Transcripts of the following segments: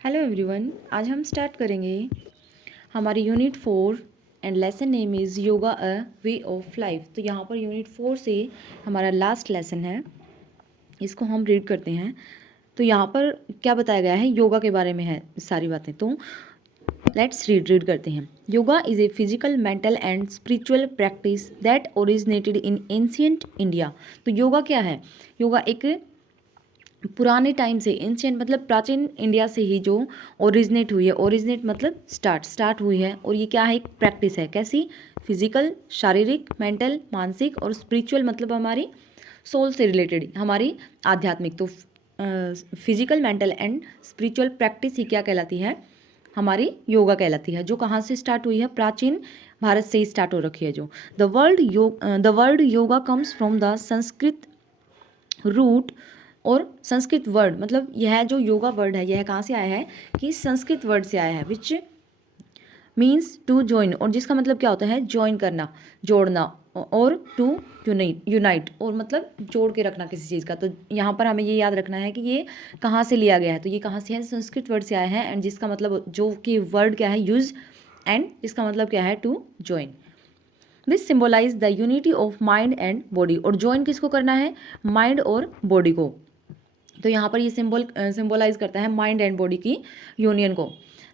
Hello everyone, आज हम start करेंगे हमारी unit 4 and lesson name is yoga a way of life. तो यहाँ पर यूनिट 4 से हमारा लास्ट लेसन है, इसको हम रीड करते हैं। तो यहाँ पर क्या बताया गया है, योगा के बारे में है सारी बातें। तो लेट्स रीड करते हैं। Yoga is a physical, mental and spiritual practice that originated in ancient India. तो योगा क्या है? योगा एक पुराने टाइम से, एंशियंट मतलब प्राचीन इंडिया से ही जो ओरिजिनेट हुई है। ओरिजिनेट मतलब स्टार्ट हुई है। और ये क्या है? एक प्रैक्टिस है। कैसी? फिजिकल, शारीरिक, मेंटल, मानसिक, और स्पिरिचुअल मतलब हमारी सोल से रिलेटेड, हमारी आध्यात्मिक। तो physical, mental and spiritual practice ही क्या कहलाती है? हमारी योगा कहलाती है। जो कहाँ से स्टार्ट हुई है? प्राचीन भारत से ही स्टार्ट हो रखी है। जो the word yoga comes from the Sanskrit root, और संस्कृत वर्ड मतलब यह जो योगा वर्ड है, यह कहाँ से आया है? कि संस्कृत वर्ड से आया है, विच मीन्स टू ज्वाइन, और जिसका मतलब क्या होता है? ज्वाइन करना, जोड़ना, और टू यूनाइट, और मतलब जोड़ के रखना किसी चीज़ का। तो यहाँ पर हमें ये याद रखना है कि ये कहाँ से लिया गया है। तो ये कहाँ से है? संस्कृत वर्ड से आया है, एंड जिसका मतलब, जो कि वर्ड क्या है? यूज, एंड जिसका मतलब क्या है? To join. This symbolise the unity of mind and body. और ज्वाइन किसको करना है? माइंड और बॉडी को। तो यहाँ पर ये सिम्बोलाइज करता है माइंड एंड बॉडी की यूनियन को।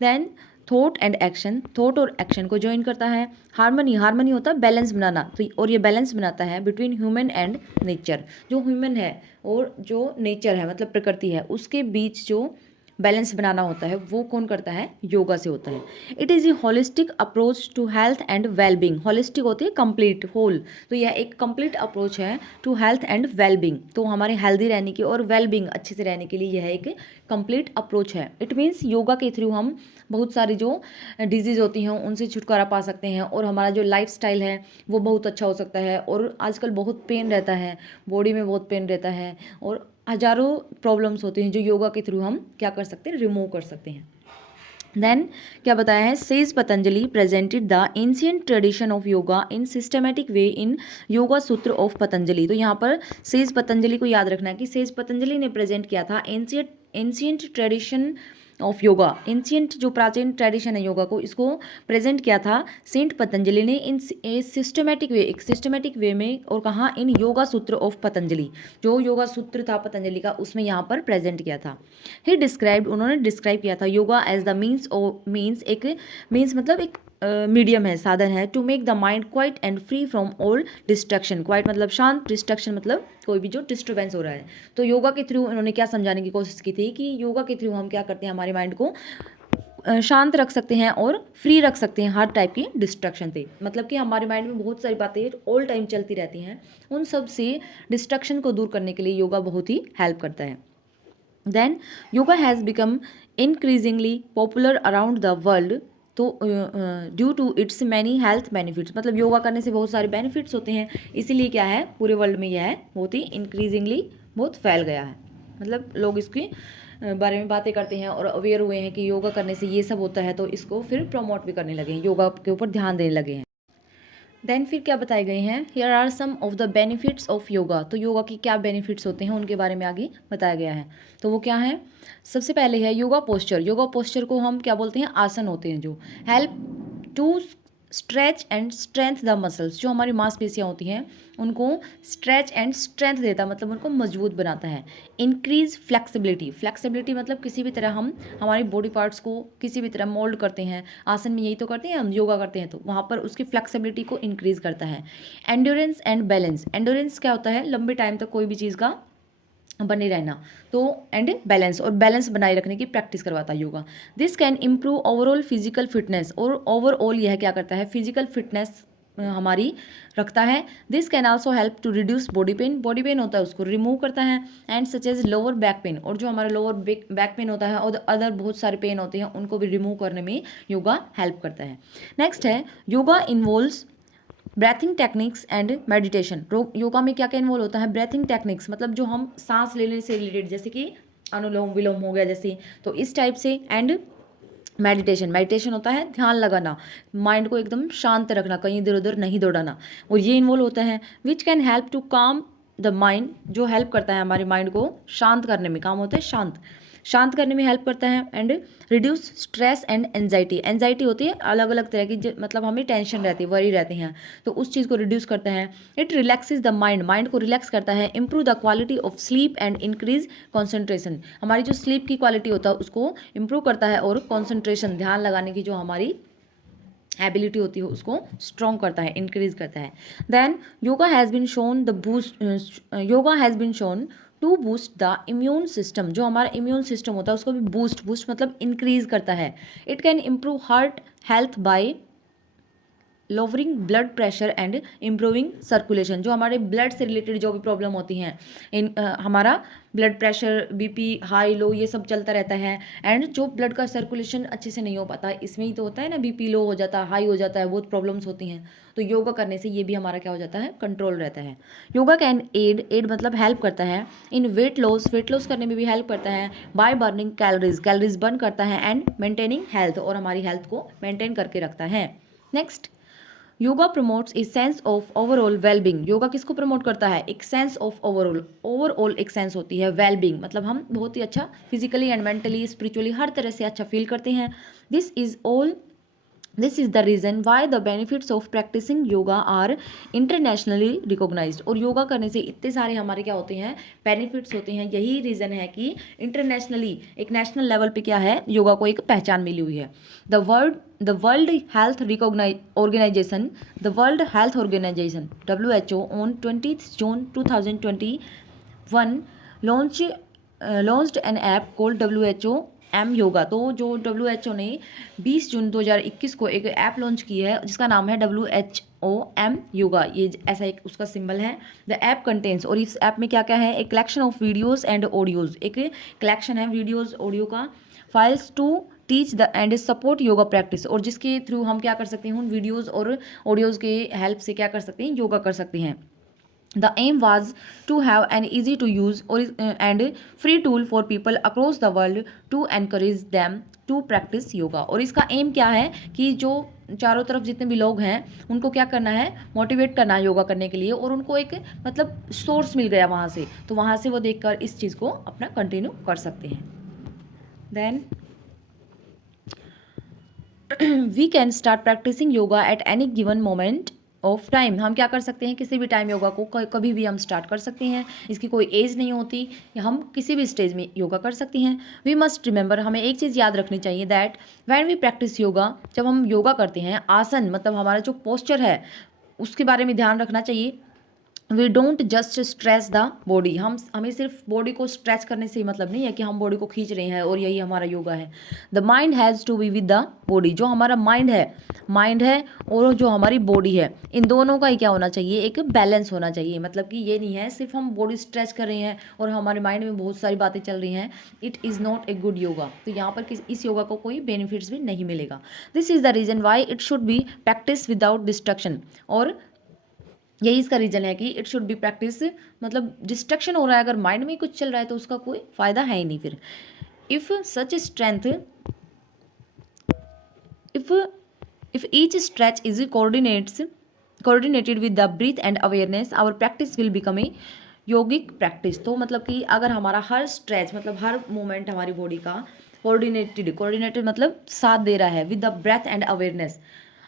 Then thought and action, thought और एक्शन को ज्वाइन करता है। हार्मनी, हार्मनी होता है बैलेंस बनाना। तो और ये बैलेंस बनाता है बिटवीन ह्यूमन एंड नेचर। जो ह्यूमन है और जो नेचर है मतलब प्रकृति है, उसके बीच जो बैलेंस बनाना होता है, वो कौन करता है? योगा से होता है। It is a holistic approach to health and wellbeing. Holistic होती है कंप्लीट, होल। तो यह एक कंप्लीट अप्रोच है टू हेल्थ एंड वेलबींग। तो हमारे हेल्दी रहने की और वेलबींग अच्छे से रहने के लिए यह एक कंप्लीट अप्रोच है। इट मीन्स योगा के थ्रू हम बहुत सारी जो डिजीज़ होती हैं उनसे छुटकारा पा सकते हैं, और हमारा जो लाइफ स्टाइल है वो बहुत अच्छा हो सकता है। और आजकल बहुत पेन रहता है, बॉडी में बहुत पेन रहता है, और हजारों प्रॉब्लम्स होती हैं जो योगा के थ्रू हम क्या कर सकते हैं? रिमूव कर सकते हैं। देन क्या बताया है? Sage Patanjali presented the ancient tradition of yoga in systematic way in Yoga Sutra of Patanjali. तो यहाँ पर सेज पतंजलि को याद रखना है कि सेज पतंजलि ने प्रेजेंट किया था ancient tradition of yoga. Ancient जो प्राचीन ट्रेडिशन है योगा को, इसको प्रेजेंट किया था सेंट पतंजलि ने इन ए सिस्टमेटिक वे, एक सिस्टमेटिक वे में। और कहाँ? इन योगा सूत्र ऑफ पतंजलि। जो योगा सूत्र था पतंजलि का, उसमें यहाँ पर प्रेजेंट किया था। ही डिस्क्राइब्ड, उन्होंने डिस्क्राइब किया था योगा एज द मीन्स मतलब एक मीडियम है, साधन है, to make the mind quiet and free from all distraction. Quiet मतलब शांत, डिस्ट्रैक्शन मतलब कोई भी जो डिस्टर्बेंस हो रहा है। तो योगा के थ्रू उन्होंने क्या समझाने की कोशिश की थी कि योगा के थ्रू हम क्या करते हैं? हमारे माइंड को शांत रख सकते हैं और फ्री रख सकते हैं हर टाइप की डिस्ट्रैक्शन से। मतलब कि हमारे माइंड में बहुत सारी बातें ऑल टाइम चलती रहती हैं, उन सब से डिस्ट्रैक्शन को दूर करने के लिए योगा बहुत ही हेल्प करता है। Then yoga has become increasingly popular around the world. तो due to its many health benefits, मतलब योगा करने से बहुत सारे बेनिफिट्स होते हैं, इसीलिए क्या है? पूरे वर्ल्ड में यह है बहुत ही इंक्रीजिंगली बहुत फैल गया है। मतलब लोग इसके बारे में बातें करते हैं और अवेयर हुए हैं कि योगा करने से ये सब होता है, तो इसको फिर प्रमोट भी करने लगे हैं, योगा के ऊपर ध्यान देने लगे हैं। देन फिर क्या बताए गए हैं? Here are some of the benefits of yoga. तो योगा के क्या बेनिफिट्स होते हैं उनके बारे में आगे बताया गया है। तो वो क्या है? सबसे पहले है योगा पोस्चर। योगा पोस्चर को हम क्या बोलते हैं? आसन होते हैं जो help to stretch and strength the muscles. जो हमारी मांसपेशियाँ होती हैं उनको स्ट्रेच एंड स्ट्रेंथ देता है, मतलब उनको मजबूत बनाता है। इंक्रीज फ्लेक्सिबिलिटी, फ्लेक्सिबिलिटी मतलब किसी भी तरह हम हमारी बॉडी पार्ट्स को किसी भी तरह मोल्ड करते हैं, आसन में यही तो करते हैं हम, योगा करते हैं, तो वहाँ पर उसकी फ्लेक्सिबिलिटी को इंक्रीज करता है। एंड्योरेंस एंड बैलेंस, एंड्योरेंस क्या होता है? लंबे टाइम तक कोई भी चीज़ का बने रहना। तो एंड बैलेंस, और बैलेंस बनाए रखने की प्रैक्टिस करवाता है yoga. This can improve overall physical fitness, और ओवरऑल यह क्या करता है? फिजिकल फिटनेस हमारी रखता है। This can also help to reduce body pain, body pain होता है उसको रिमूव करता है। And such as lower back pain, और जो हमारा लोअर बैक पेन होता है और अदर बहुत सारे पेन होते हैं उनको भी रिमूव करने में योगा हेल्प करता है। नेक्स्ट है yoga involves breathing techniques and meditation. Yoga में क्या क्या इन्वॉल्व होता है? ब्रेथिंग टेक्निक्स मतलब जो हम सांस लेने से रिलेटेड, जैसे कि अनुलोम विलोम हो गया जैसे, तो इस टाइप से। एंड मेडिटेशन, मेडिटेशन होता है ध्यान लगाना, माइंड को एकदम शांत रखना, कहीं इधर उधर नहीं दौड़ाना, और ये इन्वॉल्व होता है। विच कैन हेल्प टू काम द माइंड, जो हेल्प करता है हमारे माइंड को शांत करने में, काम होता है शांत। शांत करने में हेल्प करता है and reduce stress and anxiety. Anxiety होती है अलग अलग तरह की, मतलब हमें टेंशन रहती है, वरी रहते हैं, तो उस चीज़ को रिड्यूस करता है। It relaxes the mind, mind को रिलैक्स करता है। Improve the quality of sleep and increase concentration, हमारी जो स्लीप की क्वालिटी होता है उसको इंप्रूव करता है और कॉन्सेंट्रेशन, ध्यान लगाने की जो हमारी एबिलिटी होती है उसको स्ट्रॉन्ग करता है, इंक्रीज करता है। Then yoga has been shown the boost, yoga has been shown to boost the immune system, जो हमारा इम्यून सिस्टम होता है उसको भी बूस्ट मतलब इंक्रीज करता है। It can improve heart health bye lowering blood pressure and improving circulation, जो हमारे ब्लड से रिलेटेड जो भी प्रॉब्लम होती हैं, हमारा blood pressure, BP high low ये सब चलता रहता है, एंड जो ब्लड का सर्कुलेशन अच्छे से नहीं हो पाता, इसमें ही तो होता है ना, बीपी लो हो जाता है, हाई हो जाता है, बहुत प्रॉब्लम्स होती हैं, तो योगा करने से ये भी हमारा क्या हो जाता है, कंट्रोल रहता है। योगा कैन एड मतलब हेल्प करता है इन वेट लॉस करने में भी हेल्प करता है, बाय बर्निंग कैलोरीज बर्न करता है, एंड मेंटेनिंग हेल्थ, और हमारी हेल्थ को मेंटेन करके रखता है। Next, yoga promotes a sense of overall wellbeing, yoga किसको प्रमोट करता है, एक सेंस ऑफ ओवरऑल एक सेंस होती है वेलबींग, मतलब हम बहुत ही अच्छा फिजिकली एंड मेंटली स्पिरिचुअली हर तरह से अच्छा फील करते हैं। This is the reason why the benefits of practising yoga are internationally recognised, और योगा करने से इतने सारे हमारे क्या होते हैं, बेनिफिट्स होते हैं, यही रीज़न है कि इंटरनेशनली एक नेशनल लेवल पे क्या है, योगा को एक पहचान मिली हुई है। The World Health Organization WHO on 20 June 2021 launched an app called WHO M yoga, तो जो WHO ने 20 जून 2021 को एक ऐप लॉन्च की है जिसका नाम है WHO एम योगा, ये ऐसा एक उसका सिंबल है। द ऐप कंटेन्स, और इस ऐप में क्या क्या है, एक collection of videos and audios, एक कलेक्शन है वीडियोज़ ऑडियो का, files to teach the and support yoga practice, और जिसके थ्रू हम क्या कर सकते हैं, उन वीडियोज़ और ऑडियोज़ के हेल्प से क्या कर सकते हैं, योगा कर सकते हैं। The aim was to have an easy to use and free tool for people across the world to encourage them to practice yoga, और इसका एम क्या है कि जो चारों तरफ जितने भी लोग हैं उनको क्या करना है, मोटिवेट करना है योगा करने के लिए, और उनको एक मतलब सोर्स मिल गया वहाँ से, तो वहाँ से वो देखकर इस चीज़ को अपना कंटिन्यू कर सकते हैं। Then we can start practising yoga at any given moment of time, हम क्या कर सकते हैं, किसी भी टाइम योगा को कभी भी हम स्टार्ट कर सकते हैं, इसकी कोई एज नहीं होती, या हम किसी भी स्टेज में योगा कर सकते हैं। वी मस्ट रिमेंबर, हमें एक चीज़ याद रखनी चाहिए, that when we practise yoga, जब हम योगा करते हैं, आसन मतलब हमारा जो पोस्चर है उसके बारे में ध्यान रखना चाहिए। We don't just stretch the body, हमें सिर्फ बॉडी को स्ट्रेच करने से ही मतलब नहीं है कि हम बॉडी को खींच रहे हैं और यही हमारा योगा है। The mind has to be with the body, जो हमारा माइंड है और जो हमारी बॉडी है, इन दोनों का ही क्या होना चाहिए, एक बैलेंस होना चाहिए, मतलब कि ये नहीं है सिर्फ हम बॉडी स्ट्रेच कर रहे हैं और हमारे माइंड में बहुत सारी बातें चल रही हैं, it is not a good yoga, तो यहाँ पर इस योगा को कोई बेनिफिट्स भी नहीं मिलेगा। This is the reason why it should be practice without destruction, और यही इसका रीज़न है कि इट शुड बी प्रैक्टिस, मतलब डिस्ट्रक्शन हो रहा है, अगर माइंड में कुछ चल रहा है तो उसका कोई फ़ायदा है ही नहीं फिर। If such strength if each stretch is coordinated with the breath and awareness, our practice will become a yogic practice, तो मतलब कि अगर हमारा हर स्ट्रेच मतलब हर मोमेंट हमारी बॉडी का कोऑर्डिनेटेड मतलब साथ दे रहा है with the breath and awareness,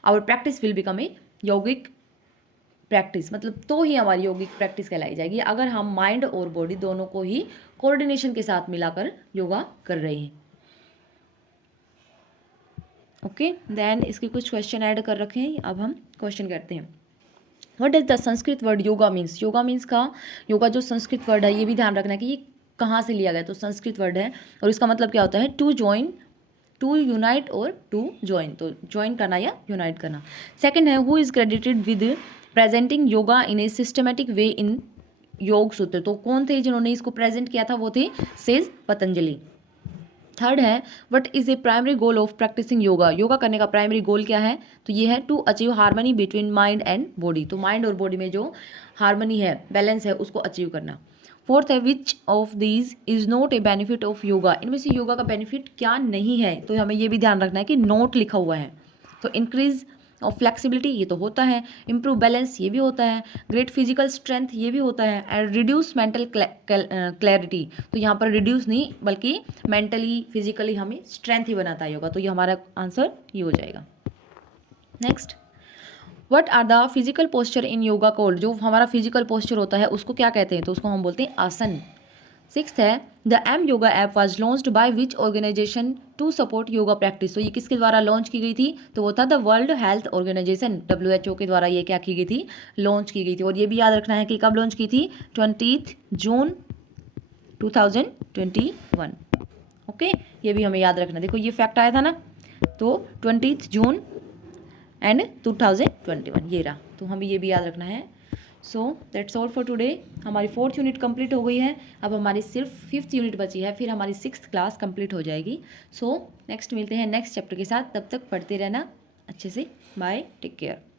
our practice will become a yogic practice, मतलब तो ही हमारी योगिक प्रैक्टिस कहलाई जाएगी अगर हम माइंड और बॉडी दोनों को ही कोऑर्डिनेशन के साथ मिलाकर योगा कर रहे हैं। ओके, देन इसके कुछ क्वेश्चन ऐड कर रखे हैं, अब हम क्वेश्चन करते हैं। What does the Sanskrit word yoga means, yoga means का योगा जो संस्कृत वर्ड है ये भी ध्यान रखना है कि ये कहाँ से लिया गया, तो संस्कृत वर्ड है और इसका मतलब क्या होता है, टू ज्वाइन, टू यूनाइट और टू ज्वाइन, तो ज्वाइन करना या यूनाइट करना। सेकंड है who is credited with presenting yoga in a systematic way in Yoga Sutra, तो कौन थे जिन्होंने इसको प्रेजेंट किया था, वो थे सेज पतंजलि। थर्ड है what is a primary goal of practising yoga, yoga करने का प्राइमरी गोल क्या है, तो ये है to achieve harmony between mind and body, तो माइंड और बॉडी में जो हार्मनी है, बैलेंस है, उसको अचीव करना। फोर्थ है which of these is not a benefit of yoga, इनमें से योगा का बेनिफिट क्या नहीं है, तो हमें ये भी ध्यान रखना है कि नोट लिखा हुआ है, तो इंक्रीज और फ्लेक्सिबिलिटी ये तो होता है, इम्प्रूव बैलेंस ये भी होता है, ग्रेट फिजिकल स्ट्रेंथ ये भी होता है, एंड रिड्यूस मेंटल क्लैरिटी, तो यहाँ पर रिड्यूस नहीं बल्कि मेंटली फिजिकली हमें स्ट्रेंथ ही बनाता है योगा, तो ये हमारा आंसर ये हो जाएगा। Next, what are the physical posture in yoga code, जो हमारा फिजिकल पोस्चर होता है उसको क्या कहते हैं, तो उसको हम बोलते हैं आसन। सिक्स्थ है the M yoga app was launched by which organisation to support yoga practice, तो ये किसके द्वारा लॉन्च की गई थी, तो वो था the World Health Organization WHO के द्वारा ये क्या की गई थी, लॉन्च की गई थी। और ये भी याद रखना है कि कब लॉन्च की थी, 20 जून 2021। ओके, ये भी हमें याद रखना, देखो ये फैक्ट आया था ना, तो 20 जून एंड 2021 ये रहा, तो हमें ये भी याद रखना है। So that's all for today, हमारी 4th यूनिट कंप्लीट हो गई है, अब हमारी सिर्फ 5th यूनिट बची है, फिर हमारी 6th क्लास कंप्लीट हो जाएगी। सो नेक्स्ट मिलते हैं नेक्स्ट चैप्टर के साथ, तब तक पढ़ते रहना अच्छे से, बाय, टेक केयर।